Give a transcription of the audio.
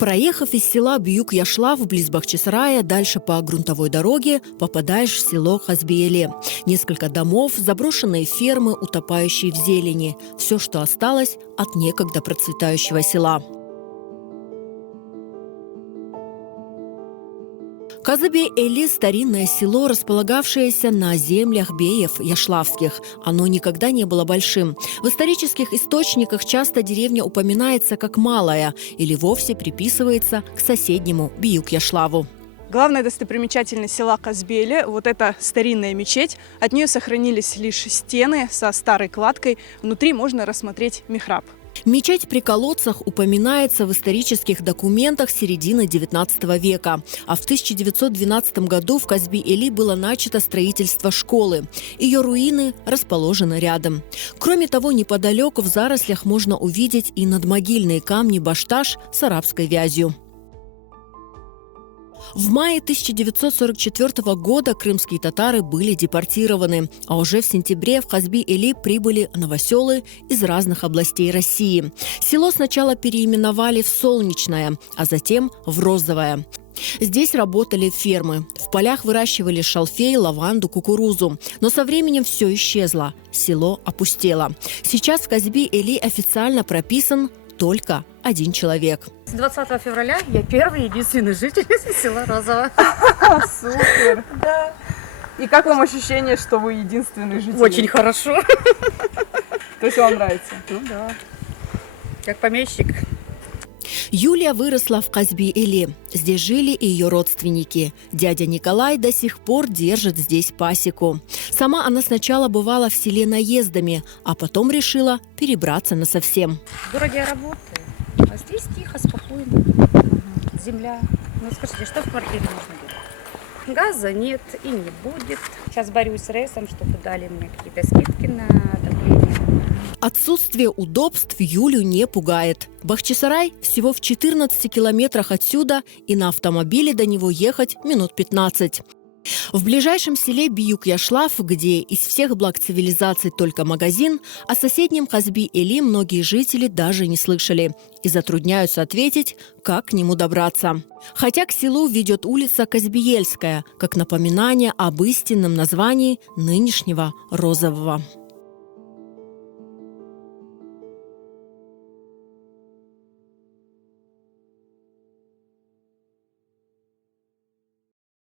Проехав из села Бьюк-Яшлав близ Бахчисарая, дальше по грунтовой дороге попадаешь в село Хазби-Эле. Несколько домов, заброшенные фермы, утопающие в зелени. Все, что осталось от некогда процветающего села. Хазби-Эле – старинное село, располагавшееся на землях беев яшлавских. Оно никогда не было большим. В исторических источниках часто деревня упоминается как малая или вовсе приписывается к соседнему Бьюк-Яшлаву. Главная достопримечательность села Хазби-Эле – вот эта старинная мечеть. От нее сохранились лишь стены со старой кладкой. Внутри можно рассмотреть михраб. Мечеть при колодцах упоминается в исторических документах середины XIX века. А в 1912 году в Хазби-Эле было начато строительство школы. Ее руины расположены рядом. Кроме того, неподалеку в зарослях можно увидеть и надмогильные камни Башташ с арабской вязью. В мае 1944 года крымские татары были депортированы, а уже в сентябре в Хазби-Эле прибыли новоселы из разных областей России. Село сначала переименовали в Солнечное, а затем в Розовое. Здесь работали фермы. В полях выращивали шалфей, лаванду, кукурузу. Но со временем все исчезло. Село опустело. Сейчас в Хазби-Эле официально прописан только один человек. С 20 февраля я первый и единственный житель села Розово. Супер! Да. И как вам ощущение, что вы единственный житель? Очень хорошо. То есть вам нравится? Ну да. Как помещик. Юлия выросла в Хазби-Эле. Здесь жили и ее родственники. Дядя Николай до сих пор держит здесь пасеку. Сама она сначала бывала в селе наездами, а потом решила перебраться насовсем. В городе я работаю, а здесь тихо, спокойно. Земля. Ну скажите, что в квартире нужно делать? Газа нет и не будет. Сейчас борюсь с РЭСом, чтобы дали мне какие-то скидки на отопление. Отсутствие удобств Юлю не пугает. Бахчисарай всего в 14 километрах отсюда, и на автомобиле до него ехать минут 15. В ближайшем селе Бьюк-Яшлав, где из всех благ цивилизации только магазин, о соседнем Хазби-Эле многие жители даже не слышали и затрудняются ответить, как к нему добраться. Хотя к селу ведет улица Казбиельская, как напоминание об истинном названии нынешнего Розового.